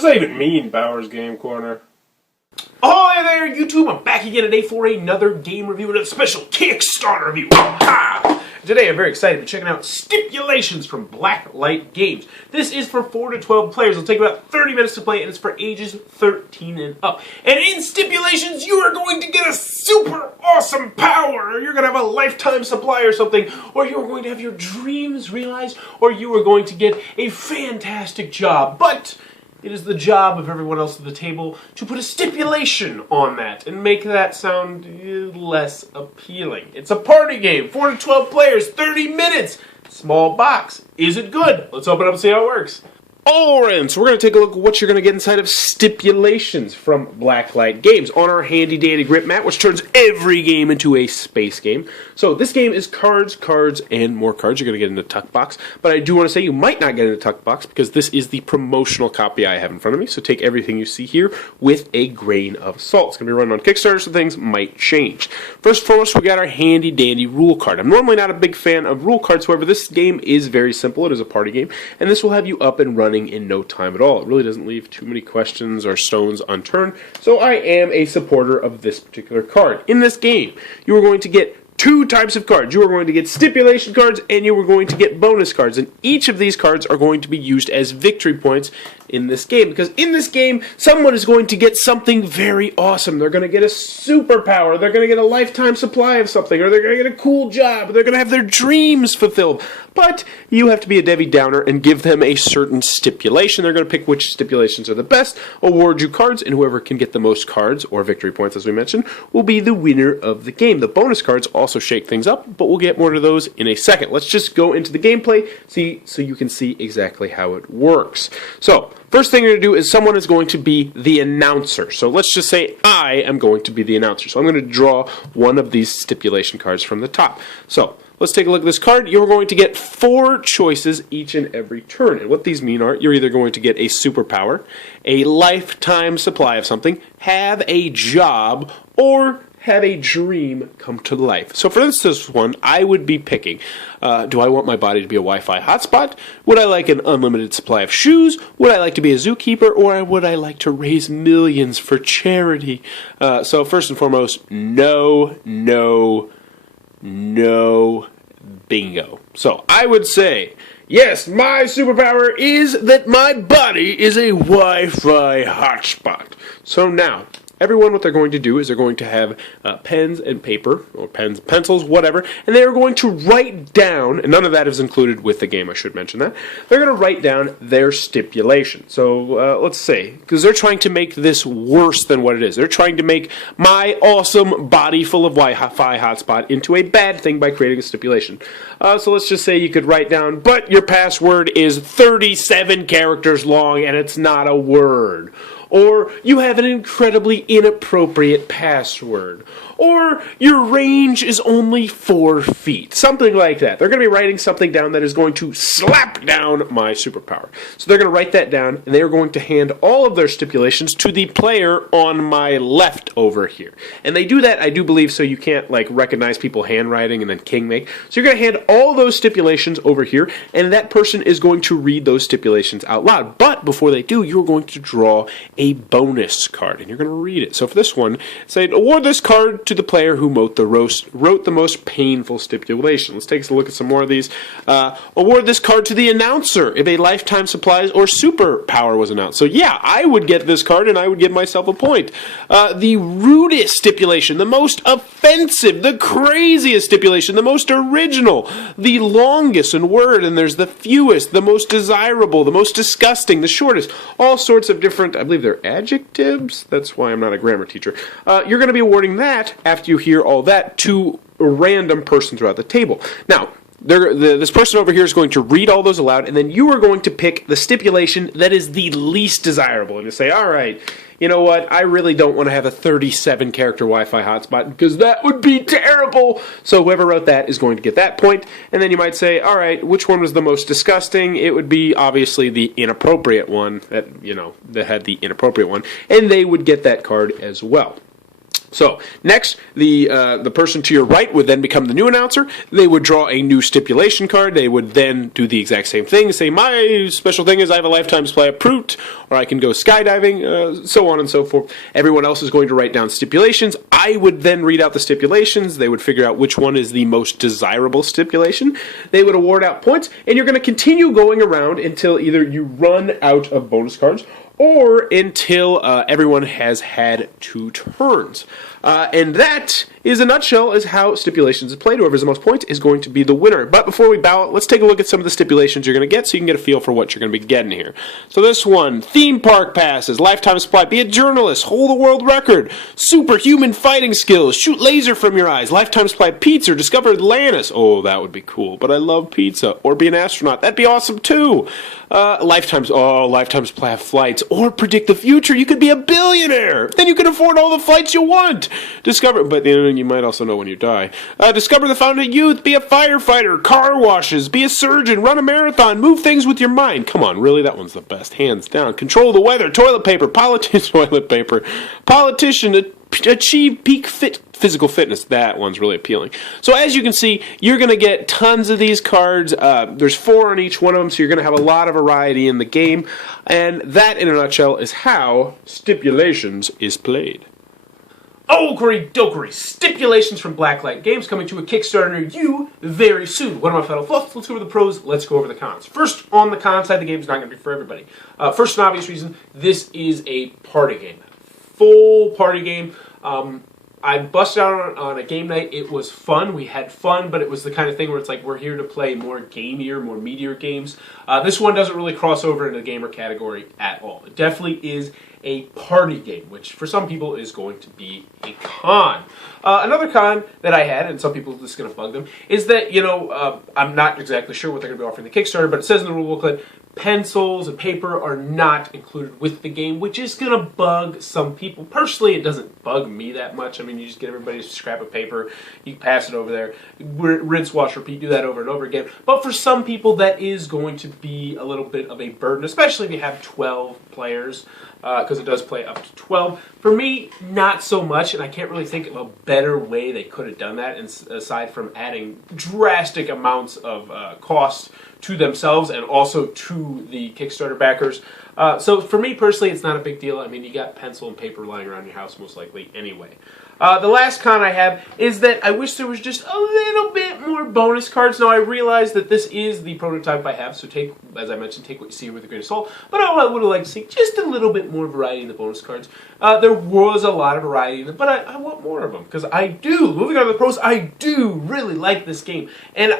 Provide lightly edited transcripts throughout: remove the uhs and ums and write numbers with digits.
does that even mean, Bowers Game Corner? Ahoy there, YouTube! I'm back again today for another game review and a special Kickstarter review. Ha! Today I'm very excited to be checking out Stipulations from Blacklight Games. This is for 4 to 12 players. It'll take about 30 minutes to play, and it's for ages 13 and up. And in Stipulations, you are going to get a super awesome power, or you're going to have a lifetime supply or something, or you're going to have your dreams realized, or you are going to get a fantastic job. But it is the job of everyone else at the table to put a stipulation on that and make that sound less appealing. It's a party game, 4 to 12 players, 30 minutes, small box. Is it good? Let's open it up and see how it works. Alright, so we're going to take a look at what you're going to get inside of Stipulations from Blacklight Games on our handy dandy grip mat, which turns every game into a space game. So this game is cards, cards, and more cards. You're going to get in the tuck box, but I do want to say you might not get in the tuck box because this is the promotional copy I have in front of me, so take everything you see here with a grain of salt. It's going to be running on Kickstarter, so things might change. First and foremost, we got our handy dandy rule card. I'm normally not a big fan of rule cards, however, this game is very simple. It is a party game, and this will have you up and running in no time at all. It really doesn't leave too many questions or stones unturned, so I am a supporter of this particular card. In this game, you are going to get two types of cards. You are going to get stipulation cards and you are going to get bonus cards, and each of these cards are going to be used as victory points in this game, because in this game someone is going to get something very awesome. They're going to get a superpower, they're going to get a lifetime supply of something, or they're going to get a cool job, or they're going to have their dreams fulfilled. But you have to be a Debbie Downer and give them a certain stipulation. They're going to pick which stipulations are the best, award you cards, and whoever can get the most cards, or victory points as we mentioned, will be the winner of the game. The bonus cards also shake things up, but we'll get more to those in a second. Let's just go into the gameplay so you can see exactly how it works. So, first thing you're going to do is someone is going to be the announcer. So let's just say I am going to be the announcer. So I'm going to draw one of these stipulation cards from the top. So let's take a look at this card. You're going to get 4 choices each and every turn. And what these mean are you're either going to get a superpower, a lifetime supply of something, have a job, or have a dream come to life. So for instance, one, I would be picking, do I want my body to be a Wi-Fi hotspot? Would I like an unlimited supply of shoes? Would I like to be a zookeeper? Or would I like to raise millions for charity? So first and foremost, no, no, no, bingo. So I would say, yes, my superpower is that my body is a Wi-Fi hotspot. So now, everyone, what they're going to do is they're going to have pens and paper, or pens, pencils, whatever, and they are going to write down, and none of that is included with the game, I should mention that, they're going to write down their stipulation. So let's say, because they're trying to make this worse than what it is. They're trying to make my awesome body full of Wi-Fi hotspot into a bad thing by creating a stipulation. So let's just say you could write down, but your password is 37 characters long and it's not a word. Or you have an incredibly inappropriate password. Or your range is only 4 feet. Something like that. They're going to be writing something down that is going to slap down my superpower. So they're going to write that down, and they are going to hand all of their stipulations to the player on my left over here. And they do that, I do believe, so you can't like recognize people handwriting and then king make. So you're going to hand all those stipulations over here, and that person is going to read those stipulations out loud. But before they do, you're going to draw a bonus card, and you're going to read it. So for this one, say, award this card to the player who wrote the most painful stipulation. Let's take a look at some more of these. Award this card to the announcer if a lifetime supplies or superpower was announced. So yeah, I would get this card and I would give myself a point. The rudest stipulation, the most offensive, the craziest stipulation, the most original, the longest in word, and there's the fewest, the most desirable, the most disgusting, the shortest, all sorts of different, I believe they're adjectives. That's why I'm not a grammar teacher. You're going to be awarding that after you hear all that to a random person throughout the table. Now, this person over here is going to read all those aloud, and then you are going to pick the stipulation that is the least desirable. And you say, all right, you know what, I really don't want to have a 37-character Wi-Fi hotspot because that would be terrible. So whoever wrote that is going to get that point. And then you might say, all right, which one was the most disgusting? It would be obviously the inappropriate one that had the inappropriate one. And they would get that card as well. So next, the person to your right would then become the new announcer. They would draw a new stipulation card. They would then do the exact same thing. Say, my special thing is I have a lifetime supply of fruit, or I can go skydiving, so on and so forth. Everyone else is going to write down stipulations. I would then read out the stipulations. They would figure out which one is the most desirable stipulation. They would award out points, and you're going to continue going around until either you run out of bonus cards or until everyone has had 2 turns. And that, in a nutshell, is how stipulations is played. Whoever has the most points is going to be the winner. But before we ballot, let's take a look at some of the stipulations you're going to get so you can get a feel for what you're going to be getting here. So this one, theme park passes, lifetime supply, be a journalist, hold a world record, superhuman fighting skills, shoot laser from your eyes, lifetime supply pizza, discover Atlantis. Oh, that would be cool, but I love pizza. Or be an astronaut. That'd be awesome too. Lifetime supply of flights. Or predict the future. You could be a billionaire. Then you can afford all the flights you want. Discover, but you might also know when you die. Discover the fountain of youth. Be a firefighter. Car washes. Be a surgeon. Run a marathon. Move things with your mind. Come on, really? That one's the best. Hands down. Control the weather. Toilet paper. Politician. Achieve peak physical fitness. That one's really appealing. So as you can see, you're going to get tons of these cards. There's 4 on each one of them, so you're going to have a lot of variety in the game. And that, in a nutshell, is how Stipulations is played. Okery dokery, Stipulations from Blacklight Games coming to a Kickstarter near you very soon. What are my final thoughts? Let's go over the pros, let's go over the cons. First, on the con side, the game's not going to be for everybody. First and obvious reason, this is a party game. Full party game. I busted out on a game night. It was fun. We had fun, but it was the kind of thing where it's like we're here to play more gamier, more meatier games. This one doesn't really cross over into the gamer category at all. It definitely is a party game, which for some people is going to be a con. Another con that I had, and some people this is going to bug them, is that, I'm not exactly sure what they're going to be offering the Kickstarter, but it says in the rule booklet, pencils and paper are not included with the game, which is going to bug some people. Personally, it doesn't bug me that much. I mean, you just get everybody a scrap of paper, you pass it over there, rinse, wash, repeat, do that over and over again. But for some people, that is going to be a little bit of a burden, especially if you have 12 players, because it does play up to 12. For me, not so much, and I can't really think of a better way they could have done that, aside from adding drastic amounts of cost to themselves and also to the Kickstarter backers. So for me personally, it's not a big deal. I mean, you got pencil and paper lying around your house most likely anyway. The last con I have is that I wish there was just a little bit more bonus cards. Now, I realize that this is the prototype I have, so take, as I mentioned, take what you see with a grain of salt. But I would have liked to see just a little bit more variety in the bonus cards. There was a lot of variety in it, but I want more of them, because I do, moving on to the pros, I do really like this game. And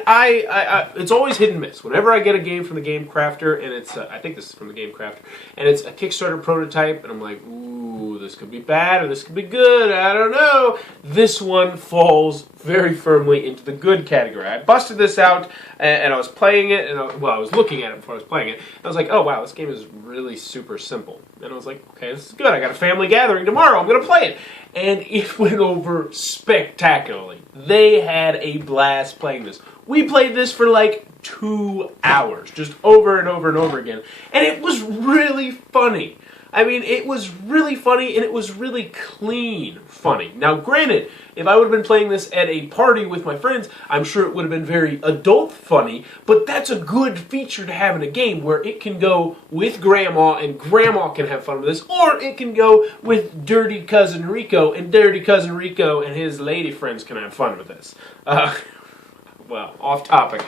it's always hit and miss. Whenever I get a game from the Game Crafter, and it's, I think this is from the Game Crafter, and it's a Kickstarter prototype, and I'm like, ooh, this could be bad, or this could be good, I don't know. This one falls very firmly into the good category. I busted this out, and I was playing it, and I was looking at it before I was playing it. I was like, oh wow, this game is really super simple. And I was like, okay, this is good. I got a family gathering tomorrow. I'm going to play it. And it went over spectacularly. They had a blast playing this. We played this for like 2 hours, just over and over and over again. And it was really funny. I mean, it was really funny, and it was really clean funny. Now, granted, if I would have been playing this at a party with my friends, I'm sure it would have been very adult funny, but that's a good feature to have in a game where it can go with Grandma, and Grandma can have fun with this, or it can go with Dirty Cousin Rico, and Dirty Cousin Rico and his lady friends can have fun with this. Well, off topic.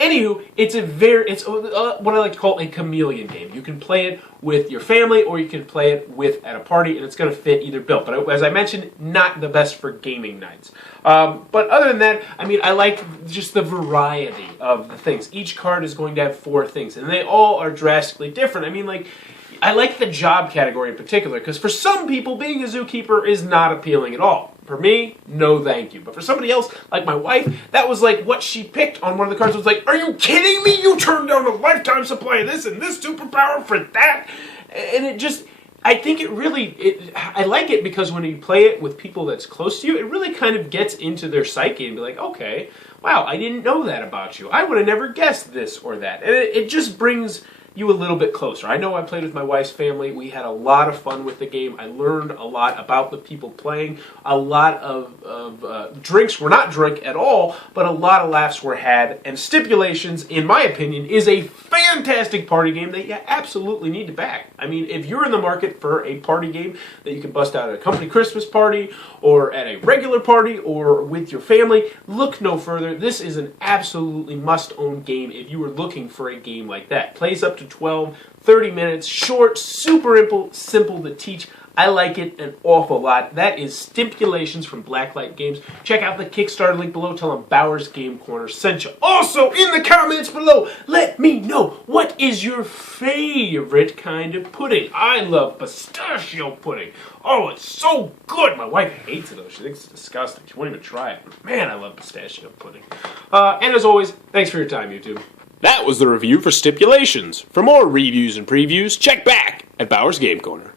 Anywho, it's what I like to call a chameleon game. You can play it with your family, or you can play it at a party, and it's going to fit either bill. But as I mentioned, not the best for gaming nights. But other than that, I mean, I like just the variety of the things. Each card is going to have 4 things, and they all are drastically different. I mean, like, I like the job category in particular, because for some people, being a zookeeper is not appealing at all. For me, no thank you. But for somebody else, like my wife, that was like what she picked on one of the cards. It was like, are you kidding me? You turned down a lifetime supply of this and this superpower for that? And it just, I think I like it because when you play it with people that's close to you, it really kind of gets into their psyche and be like, okay, wow, I didn't know that about you. I would have never guessed this or that. And it just brings, you a little bit closer. I know I played with my wife's family. We had a lot of fun with the game. I learned a lot about the people playing. A lot of drinks were not drunk at all, but a lot of laughs were had. And Stipulations, in my opinion, is a fantastic party game that you absolutely need to back. I mean, if you're in the market for a party game that you can bust out at a company Christmas party or at a regular party or with your family, look no further. This is an absolutely must-own game if you were looking for a game like that. Plays up to 12, 30 minutes, short, super simple to teach. I like it an awful lot. That is Stipulations from Blacklight Games. Check out the Kickstarter link below. Tell them Bowers Game Corner sent you. Also, in the comments below, let me know, what is your favorite kind of pudding? I love pistachio pudding. Oh, it's so good. My wife hates it, though. She thinks it's disgusting. She won't even try it. But man, I love pistachio pudding. And as always, thanks for your time, YouTube. That was the review for Stipulations. For more reviews and previews, check back at Bowers Game Corner.